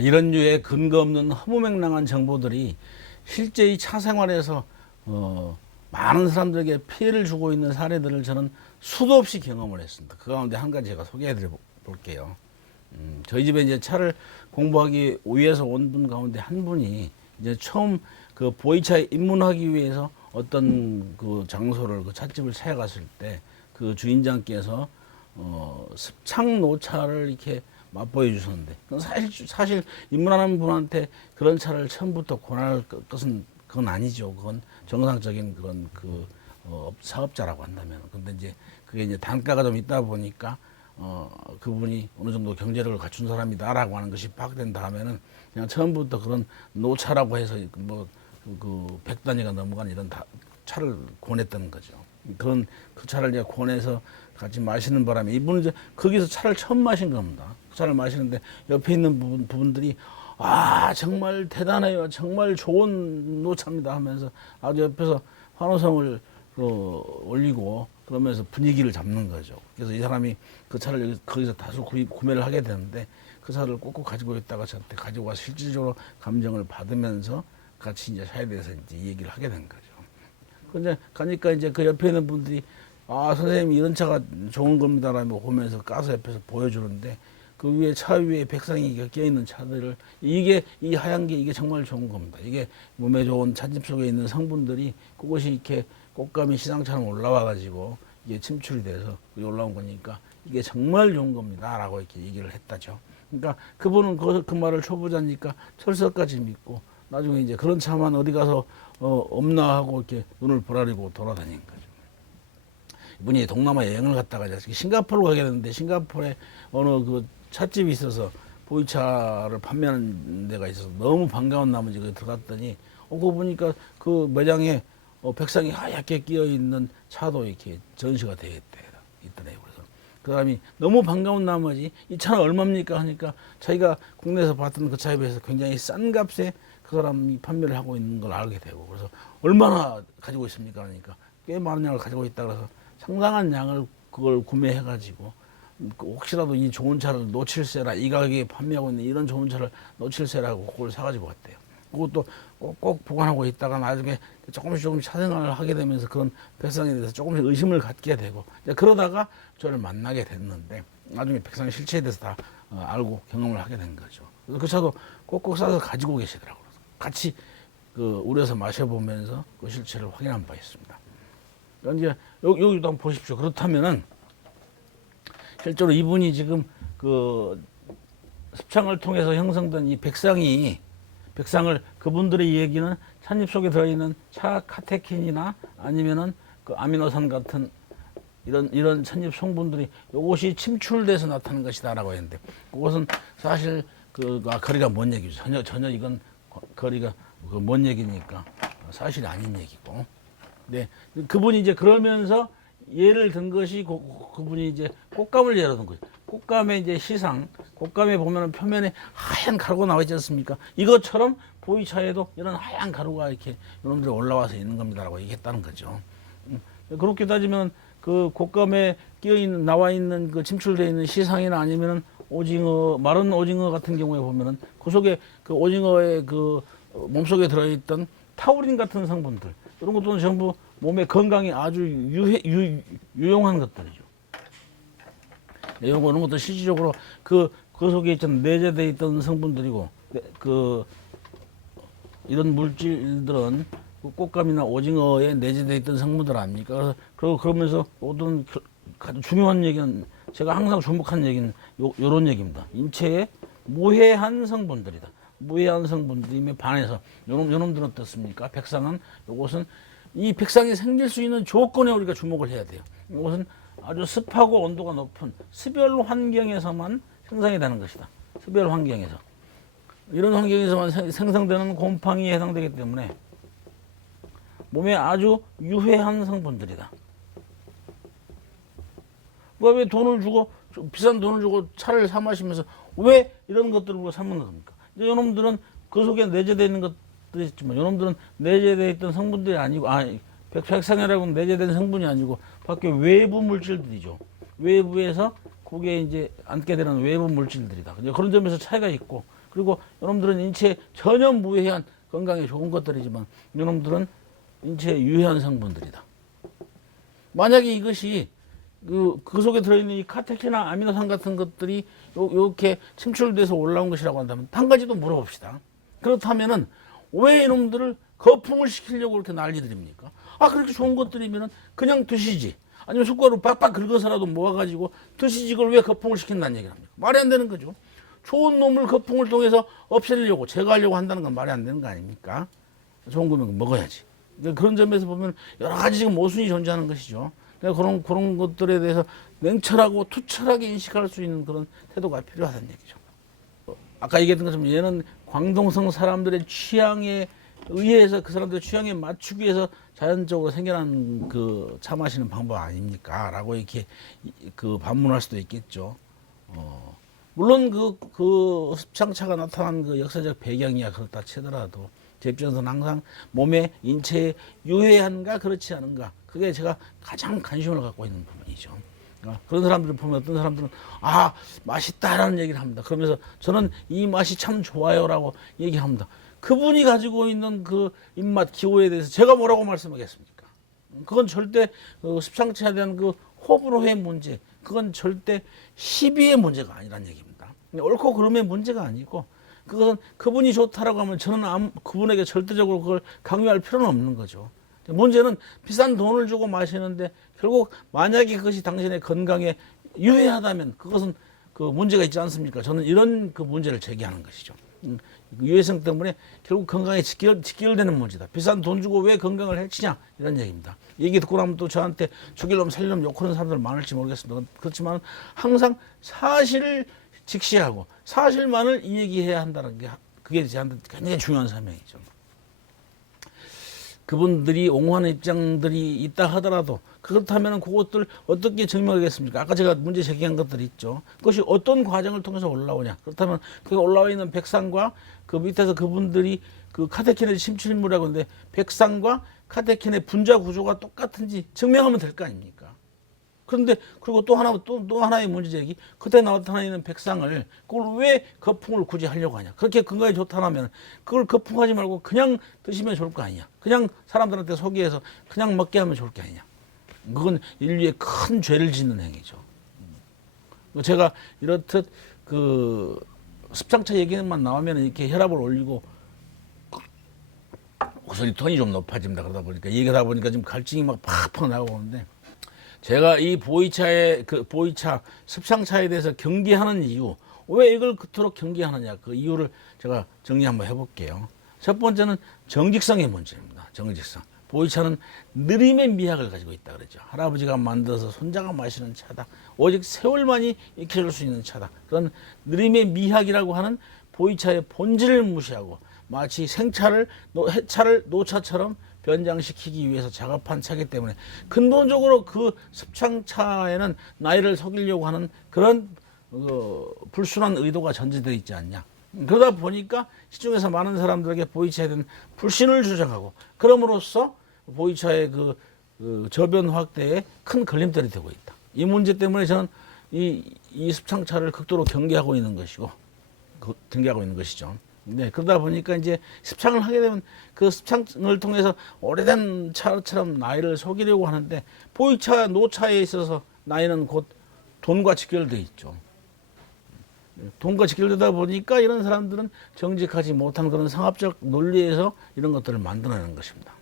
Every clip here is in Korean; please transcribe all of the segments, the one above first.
이런 류의 근거 없는 허무맹랑한 정보들이 실제 이 차 생활에서 많은 사람들에게 피해를 주고 있는 사례들을 저는 수도 없이 경험을 했습니다. 그 가운데 한 가지 제가 소개해 드려 볼게요. 저희 집에 이제 차를 공부하기 위해서 온 분 가운데 한 분이 이제 처음 그 보이차에 입문하기 위해서 어떤 그 장소를 그 찻집을 찾아갔을 때 그 주인장께서 습창 노차를 이렇게 맛보여 주셨는데 사실 입문하는 분한테 그런 차를 처음부터 권할 것은 그건 아니죠. 그건 정상적인 그런 그 사업자라고 한다면. 근데 이제 그게 이제 단가가 좀 있다 보니까 그분이 어느 정도 경제력을 갖춘 사람이다라고 하는 것이 파악된 다음에는 그냥 처음부터 그런 노차라고 해서 뭐 그 100단위가 넘어간 이런 차를 권했던 거죠. 그런 그 차를 이제 권해서 같이 마시는 바람에 이분은 이제 거기서 차를 처음 마신 겁니다. 그 차를 마시는데 옆에 있는 부분들이 정말 대단해요. 정말 좋은 노차입니다 하면서 아주 옆에서 환호성을 올리고 그러면서 분위기를 잡는 거죠. 그래서 이 사람이 그 차를 거기서 다수 구매를 하게 되는데 그 차를 꼭꼭 가지고 있다가 저한테 가지고 와서 실질적으로 감정을 받으면서 같이 이제 차에 대해서 이제 얘기를 하게 된 거죠. 근데 가니까 이제 그 옆에 있는 분들이 선생님 이런 차가 좋은 겁니다라고 보면서 까서 옆에서 보여주는데 그 위에 차 위에 백상이 껴있는 차들을 이게 이 하얀 게 이게 정말 좋은 겁니다. 이게 몸에 좋은 찻집 속에 있는 성분들이 그것이 이렇게 꽃감이 시장처럼 올라와 가지고 이게 침출이 돼서 올라온 거니까 이게 정말 좋은 겁니다라고 이렇게 얘기를 했다죠. 그러니까 그분은 그 말을 초보자니까 철석까지 믿고 나중에 이제 그런 차만 어디 가서 없나 하고 이렇게 눈을 부라리고 돌아다닌 거죠. 이분이 동남아 여행을 갔다가 싱가포르 가게 됐는데 싱가포르에 어느 그 찻집이 있어서 보이차를 판매하는 데가 있어서 너무 반가운 나머지 거기 들어갔더니 그거 보니까 그 매장에 백상이 하얗게 끼어 있는 차도 이렇게 전시가 되어 있더래요. 그래서 그 사람이 너무 반가운 나머지 이 차는 얼마입니까 하니까 자기가 국내에서 봤던 그 차에 비해서 굉장히 싼 값에 그 사람이 판매를 하고 있는 걸 알게 되고 그래서 얼마나 가지고 있습니까 하니까 꽤 많은 양을 가지고 있다 그래서 상당한 양을 그걸 구매해 가지고 혹시라도 이 좋은 차를 놓칠세라 이 가격에 판매하고 있는 이런 좋은 차를 놓칠세라고 그걸 사가지고 왔대요. 그것도 꼭 보관하고 있다가 나중에 조금씩 차 생활을 하게 되면서 그런 백상에 대해서 조금씩 의심을 갖게 되고 그러다가 저를 만나게 됐는데 나중에 백상의 실체에 대해서 다 알고 경험을 하게 된 거죠. 그래서 그 차도 꼭꼭 싸서 가지고 계시더라고요. 같이 우려서 마셔보면서 그 실체를 확인한 바 있습니다. 이제 여기도 한번 보십시오. 그렇다면은 실제로 이분이 지금 그 습창을 통해서 형성된 이 백상을 그분들의 얘기는 찻잎 속에 들어있는 차 카테킨이나 아니면은 그 아미노산 같은 이런 찻잎 성분들이 이것이 침출돼서 나타나는 것이다라고 했는데 그것은 사실 거리가 먼 얘기죠. 전혀 이건 거리가 먼 얘기니까 사실이 아닌 얘기고. 네. 그분이 이제 그러면서 예를 든 것이 그분이 이제 꽃감을 예로 든 거죠. 꽃감의 이제 시상, 꽃감에 보면은 표면에 하얀 가루가 나와 있지 않습니까? 이것처럼 보이차에도 이런 하얀 가루가 이렇게 이놈들이 올라와서 있는 겁니다라고 얘기했다는 거죠. 그렇게 따지면 그 꽃감에 나와 있는 그 침출되어 있는 시상이나 아니면은 오징어, 마른 오징어 같은 경우에 보면은 그 속에 그 오징어의 그 몸속에 들어있던 타우린 같은 성분들 이런 것들은 전부 몸의 건강에 아주 유용한 것들이죠. 이런 것도 실질적으로 그 속에 있던 내재되어 있던 성분들이고 이런 물질들은 그 꽃감이나 오징어에 내재되어 있던 성분들 아닙니까? 그러면서 어떤 아주 중요한 얘기는 제가 항상 주목하는 얘기는 요런 얘기입니다. 인체에 무해한 성분들이다. 무해한 성분들임에 반해서 요놈들은 어떻습니까? 백상은 요것은 이 백상이 생길 수 있는 조건에 우리가 주목을 해야 돼요. 이것은 아주 습하고 온도가 높은 습열 환경에서만 생성이 되는 것이다. 습열 환경에서. 이런 환경에서만 생성되는 곰팡이에 해당되기 때문에 몸에 아주 유해한 성분들이다. 왜 돈을 주고 비싼 돈을 주고 차를 사 마시면서 왜 이런 것들을 사 먹는 겁니까? 이제 이놈들은 그 속에 내재되어 있는 것들이 있지만 이놈들은 내재되어 있던 성분들이 아니고 백상이라고 내재된 성분이 아니고 밖에 외부 물질들이죠. 외부에서 거기에 이제 앉게 되는 외부 물질들이다. 그런 점에서 차이가 있고 그리고 이놈들은 인체에 전혀 무해한 건강에 좋은 것들이지만 이놈들은 인체에 유해한 성분들이다. 만약에 이것이 그 속에 들어있는 이 카테킨이나 아미노산 같은 것들이 이렇게 침출돼서 올라온 것이라고 한다면 한 가지도 물어봅시다. 그렇다면은 왜 이놈들을 거품을 시키려고 그렇게 난리들입니까? 아, 그렇게 좋은 것들이면은 그냥 드시지. 아니면 숟가락으로 빡빡 긁어서라도 모아가지고 드시지. 이걸 왜 거품을 시킨다는 얘기를 합니까? 말이 안 되는 거죠. 좋은 놈을 거품을 통해서 없애려고, 제거하려고 한다는 건 말이 안 되는 거 아닙니까? 좋은 거면 먹어야지. 그런 점에서 보면 여러 가지 지금 모순이 존재하는 것이죠. 그런 것들에 대해서 냉철하고 투철하게 인식할 수 있는 그런 태도가 필요하다는 얘기죠. 아까 얘기했던 것처럼 얘는 광동성 사람들의 취향에 의해서 그 사람들의 취향에 맞추기 위해서 자연적으로 생겨난 그 차 마시는 방법 아닙니까? 라고 이렇게 그 반문할 수도 있겠죠. 물론 그 습창차가 나타난 그 역사적 배경이야 그렇다 치더라도 제 입장에서는 항상 몸에 인체에 유해한가 그렇지 않은가 그게 제가 가장 관심을 갖고 있는 부분이죠. 그런 사람들을 보면 어떤 사람들은 아 맛있다라는 얘기를 합니다. 그러면서 저는 이 맛이 참 좋아요라고 얘기합니다. 그분이 가지고 있는 그 입맛 기호에 대해서 제가 뭐라고 말씀하겠습니까? 그건 절대 습창차에 대한 그 호불호의 문제, 그건 절대 시비의 문제가 아니란 얘기입니다. 옳고 그름의 문제가 아니고 그것은 그분이 좋다라고 하면 저는 그분에게 절대적으로 그걸 강요할 필요는 없는 거죠. 문제는 비싼 돈을 주고 마시는데 결국 만약에 그것이 당신의 건강에 유해하다면 그것은 그 문제가 있지 않습니까? 저는 이런 그 문제를 제기하는 것이죠. 유해성 때문에 결국 건강에 직결되는 문제다. 비싼 돈 주고 왜 건강을 해치냐 이런 얘기입니다. 얘기 듣고 나면 또 저한테 죽일 놈 살릴 놈 욕하는 사람들 많을지 모르겠습니다. 그렇지만 항상 사실을 직시하고 사실만을 이야기해야 한다는 게 그게 저한테 굉장히 중요한 사명이죠. 그분들이 옹호하는 입장들이 있다 하더라도 그렇다면 그것들 어떻게 증명하겠습니까? 아까 제가 문제 제기한 것들이 있죠. 그것이 어떤 과정을 통해서 올라오냐. 그렇다면 그 올라와 있는 백상과 그 밑에서 그분들이 그 카테킨의 침출물이라고 하는데 백상과 카테킨의 분자 구조가 똑같은지 증명하면 될 거 아닙니까? 그런데 그리고 또 하나의 문제 제기. 그때 나타나 있는 백상을 그걸 왜 거품을 굳이 하려고 하냐. 그렇게 건강에 좋다면 그걸 거품하지 말고 그냥 드시면 좋을 거 아니냐. 그냥 사람들한테 소개해서 그냥 먹게 하면 좋을 게 아니냐. 그건 인류의 큰 죄를 짓는 행위죠. 제가 이렇듯 그 습창차 얘기만 나오면 이렇게 혈압을 올리고 목소리 톤이 좀 높아집니다. 그러다 보니까 얘기하다 보니까 지금 갈증이 막 팍팍 나오는데 제가 이 보이차 습창차에 대해서 경계하는 이유, 왜 이걸 그토록 경계하느냐 그 이유를 제가 정리 한번 해볼게요. 첫 번째는 정직성의 문제입니다. 정직성. 보이차는 느림의 미학을 가지고 있다 그러죠. 할아버지가 만들어서 손자가 마시는 차다. 오직 세월만이 익혀줄 수 있는 차다. 그런 느림의 미학이라고 하는 보이차의 본질을 무시하고 마치 생차를 해차를 노차처럼 변장시키기 위해서 작업한 차기 때문에 근본적으로 그 습창차에는 나이를 속이려고 하는 그런 불순한 의도가 전제되어 있지 않냐. 그러다 보니까 시중에서 많은 사람들에게 보이차에 대한 불신을 주장하고 그럼으로써 보이차의 그 저변 확대에 큰 걸림돌이 되고 있다. 이 문제 때문에 저는 이 습창차를 극도로 경계하고 있는 것이죠. 네, 그러다 보니까 이제 습창을 하게 되면 그 습창을 통해서 오래된 차처럼 나이를 속이려고 하는데 보이차, 노차에 있어서 나이는 곧 돈과 직결되어 있죠. 돈과 직결되다 보니까 이런 사람들은 정직하지 못한 그런 상업적 논리에서 이런 것들을 만들어내는 것입니다.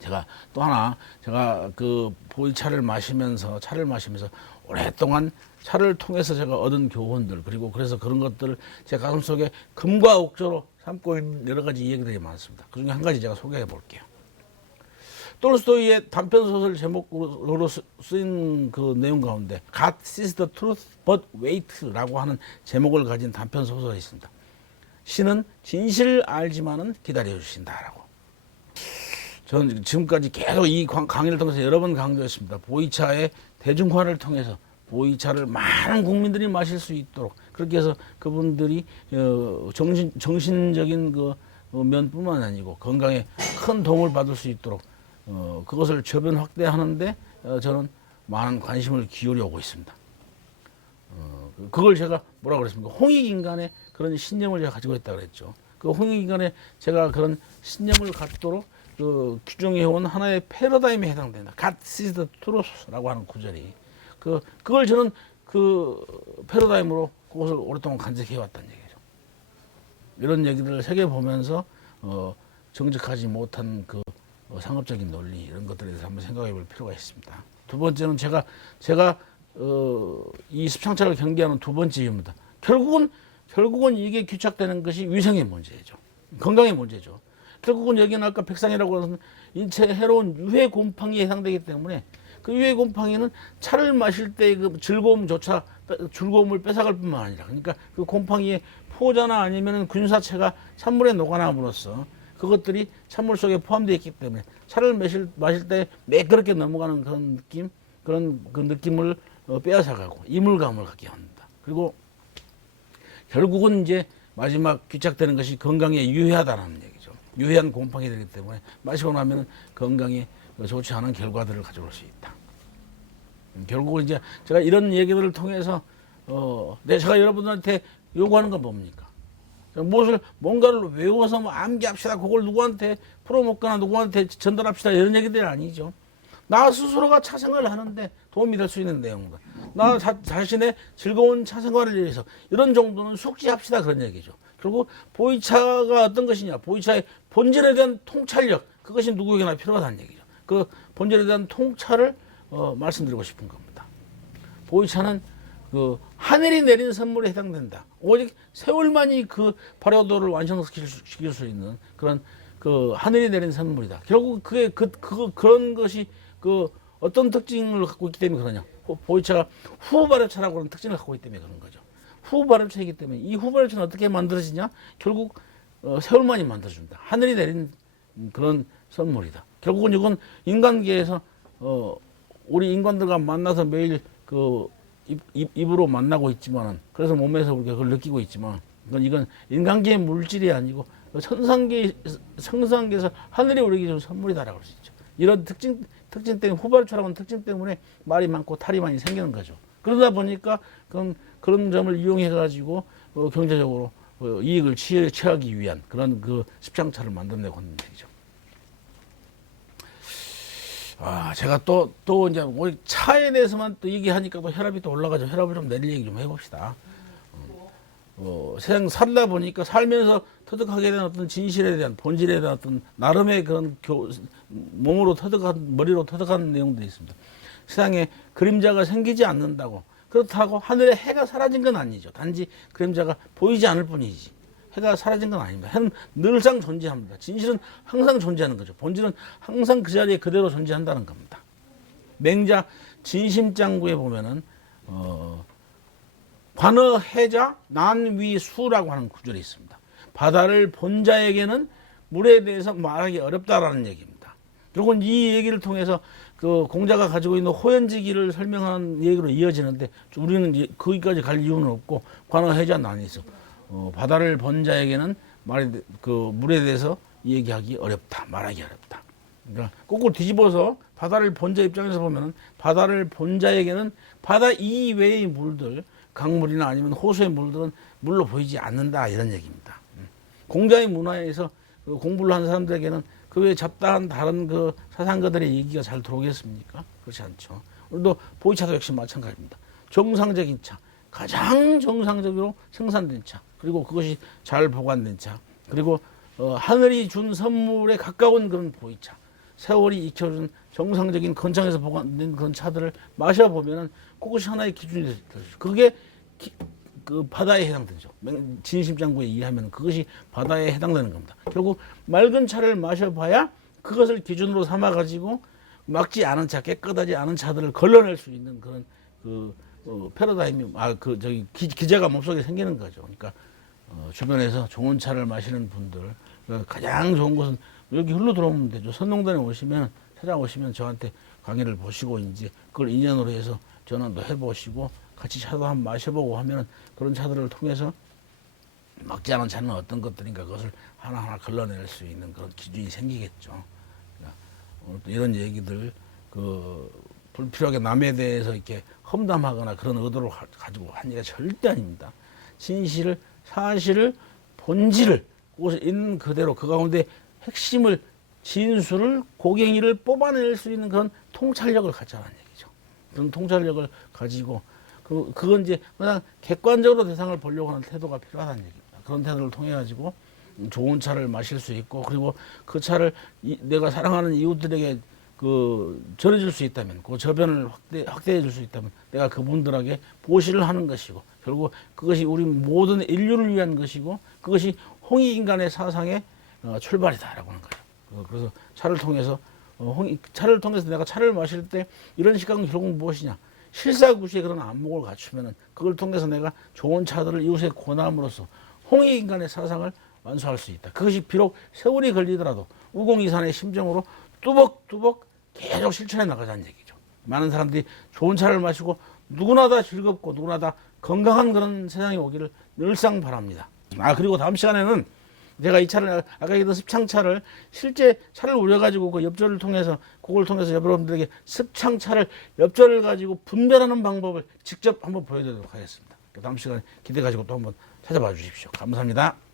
제가 또 하나, 제가 그 보이차를 마시면서, 차를 마시면서 오랫동안 차를 통해서 제가 얻은 교훈들, 그리고 그래서 그런 것들을 제 가슴속에 금과 옥조로 삼고 있는 여러 가지 이야기들이 많습니다. 그 중에 한 가지 제가 소개해 볼게요. 톨스토이의 단편소설 제목으로 쓰인 그 내용 가운데 God sees the truth but wait라고 하는 제목을 가진 단편소설이 있습니다. 신은 진실을 알지만은 기다려주신다라고. 저는 지금까지 계속 이 강의를 통해서 여러 번 강조했습니다. 보이차의 대중화를 통해서 보이차를 많은 국민들이 마실 수 있도록 그렇게 해서 그분들이 정신적인 그 면뿐만 아니고 건강에 큰 도움을 받을 수 있도록 그것을 저변 확대하는데 저는 많은 관심을 기울여 오고 있습니다. 그걸 제가 뭐라 그랬습니까? 홍익인간의 그런 신념을 제가 가지고 있다 그랬죠. 그 홍익인간의 제가 그런 신념을 갖도록 그 규정해온 하나의 패러다임에 해당된다. God is the truth라고 하는 구절이 그걸 저는 그 패러다임으로 그것을 오랫동안 간직해 왔다는 얘기죠. 이런 얘기들을 새겨보면서 정직하지 못한 그 상업적인 논리 이런 것들에 대해서 한번 생각해 볼 필요가 있습니다. 두 번째는 제가 이 습상차를 경계하는 두 번째 이유입니다. 결국은 이게 귀착되는 것이 위생의 문제죠. 건강의 문제죠. 결국은 여기는 아까 백상이라고 하는 인체에 해로운 유해 곰팡이에 해당되기 때문에 그 유해 곰팡이는 차를 마실 때 그 즐거움을 뺏어갈 뿐만 아니라 그러니까 그 곰팡이의 포자나 아니면 균사체가 찬물에 녹아남으로써 그것들이 찬물 속에 포함되어 있기 때문에 차를 마실 때 매끄럽게 넘어가는 그런 느낌, 그런 그 느낌을 빼앗아가고 이물감을 갖게 합니다. 그리고 결국은 이제 마지막 귀착되는 것이 건강에 유해하다는 얘기죠. 유해한 곰팡이 되기 때문에 마시고 나면 건강에 좋지 않은 결과들을 가져올 수 있다. 결국은 이제 제가 이런 얘기들을 통해서 제가 여러분들한테 요구하는 건 뭡니까? 뭔가를 외워서 뭐 암기합시다. 그걸 누구한테 풀어먹거나 누구한테 전달합시다. 이런 얘기들이 아니죠. 나 스스로가 차 생활을 하는데 도움이 될 수 있는 내용들. 나 자신의 즐거운 차 생활을 위해서 이런 정도는 숙지합시다. 그런 얘기죠. 결국 보이차가 어떤 것이냐. 보이차의 본질에 대한 통찰력. 그것이 누구에게나 필요하다는 얘기죠. 그 본질에 대한 통찰을 말씀드리고 싶은 겁니다. 보이차는 그 하늘이 내린 선물에 해당된다. 오직 세월만이 그 발효도를 완성시킬 수 있는 그런 그 하늘이 내린 선물이다. 결국 그게 그런 것이 그 어떤 특징을 갖고 있기 때문에 그러냐. 보이차가 후발효차라고 하는 특징을 갖고 있기 때문에 그런 거죠. 후발효차이기 때문에 이 후발효차는 어떻게 만들어지냐? 결국 세월만이 만들어준다. 하늘이 내린 그런 선물이다. 결국은 이건 인간계에서 우리 인간들과 만나서 매일 그 입으로 만나고 있지만 그래서 몸에서 우리가 그걸 느끼고 있지만 이건 인간계의 물질이 아니고 성상계에서 하늘이 우리에게 준 선물이다라고 할 수 있죠. 이런 특징 때문에 후발효차라고 하는 특징 때문에 말이 많고 탈이 많이 생기는 거죠. 그러다 보니까 그런 점을 이용해 가지고 경제적으로 이익을 취하기 위한 그런 그 습상차를 만들어내고 있는 얘기죠. 제가 또 이제 차에 대해서만 또 얘기하니까 또 혈압이 또 올라가죠. 혈압을 좀 내릴 얘기 좀 해봅시다. 세상 살다 보니까 살면서 터득하게 된 어떤 진실에 대한 본질에 대한 어떤 나름의 그런 머리로 터득한 내용들이 있습니다. 세상에 그림자가 생기지 않는다고 그렇다고 하늘에 해가 사라진 건 아니죠. 단지 그림자가 보이지 않을 뿐이지. 해가 사라진 건 아닙니다. 해는 늘상 존재합니다. 진실은 항상 존재하는 거죠. 본질은 항상 그 자리에 그대로 존재한다는 겁니다. 맹자 진심장구에 보면은 관어해자 난위수라고 하는 구절이 있습니다. 바다를 본 자에게는 물에 대해서 말하기 어렵다라는 얘기입니다. 결국은 이 얘기를 통해서 그 공자가 가지고 있는 호연지기를 설명하는 얘기로 이어지는데 우리는 거기까지 갈 이유는 없고 관어해자 난위수. 바다를 본 자에게는 물에 대해서 얘기하기 어렵다, 말하기 어렵다. 그러니까 거꾸로 뒤집어서 바다를 본 자 입장에서 보면은 바다를 본 자에게는 바다 이외의 물들, 강물이나 아니면 호수의 물들은 물로 보이지 않는다 이런 얘기입니다. 공자의 문화에서 공부를 하는 사람들에게는 그 외에 잡다한 다른 그 사상가들의 얘기가 잘 들어오겠습니까? 그렇지 않죠. 오늘도 보이차도 역시 마찬가지입니다. 정상적인 차, 가장 정상적으로 생산된 차. 그리고 그것이 잘 보관된 차. 그리고 하늘이 준 선물에 가까운 그런 보이차. 세월이 익혀준 정상적인 건창에서 보관된 그런 차들을 마셔보면은 그것이 하나의 기준이 되죠. 그게 그 바다에 해당되죠. 진심장구에 의하면 그것이 바다에 해당되는 겁니다. 결국 맑은 차를 마셔봐야 그것을 기준으로 삼아가지고 막지 않은 차, 깨끗하지 않은 차들을 걸러낼 수 있는 그런 패러다임이 기제가 몸속에 생기는 거죠. 그러니까 주변에서 좋은 차를 마시는 분들 가장 좋은 것은 여기 흘러 들어오면 되죠. 선농단에 오시면 찾아오시면 저한테 강의를 보시고 이제 그걸 인연으로 해서 전화도 해보시고 같이 차도 한번 마셔보고 하면 그런 차들을 통해서 막지 않은 차는 어떤 것들인가 그것을 하나하나 걸러낼 수 있는 그런 기준이 생기겠죠. 그러니까 오늘 또 이런 얘기들 불필요하게 남에 대해서 이렇게 험담하거나 그런 의도를 가지고 한 얘기가 절대 아닙니다. 진실을, 사실을, 본질을 그것을 있는 그대로 그 가운데 핵심을, 진술을, 고갱이를 뽑아낼 수 있는 그런 통찰력을 갖자는 얘기죠. 그런 통찰력을 가지고 그건 이제 그냥 객관적으로 대상을 보려고 하는 태도가 필요하다는 얘기입니다. 그런 태도를 통해 가지고 좋은 차를 마실 수 있고, 그리고 그 차를 내가 사랑하는 이웃들에게 전해줄 수 있다면, 그 저변을 확대해 줄 수 있다면 내가 그분들에게 보시를 하는 것이고, 결국 그것이 우리 모든 인류를 위한 것이고, 그것이 홍익인간의 사상의 출발이다라고 하는 거예요. 그래서 차를 통해서 내가 차를 마실 때 이런 시각은 결국 무엇이냐? 실사구시의 그런 안목을 갖추면은 그걸 통해서 내가 좋은 차들을 이웃에 권함으로써 홍익인간의 사상을 완수할 수 있다. 그것이 비록 세월이 걸리더라도 우공이산의 심정으로 뚜벅뚜벅 계속 실천해 나가자는 얘기죠. 많은 사람들이 좋은 차를 마시고 누구나 다 즐겁고 누구나 다 건강한 그런 세상이 오기를 늘상 바랍니다. 그리고 다음 시간에는 제가 이 차를, 아까 얘기했던 습창차를 실제 차를 우려가지고 그 엽전을 통해서, 그걸 통해서 여러분들에게 습창차를, 엽전을 가지고 분별하는 방법을 직접 한번 보여드리도록 하겠습니다. 다음 시간에 기대 가지고 또 한번 찾아봐 주십시오. 감사합니다.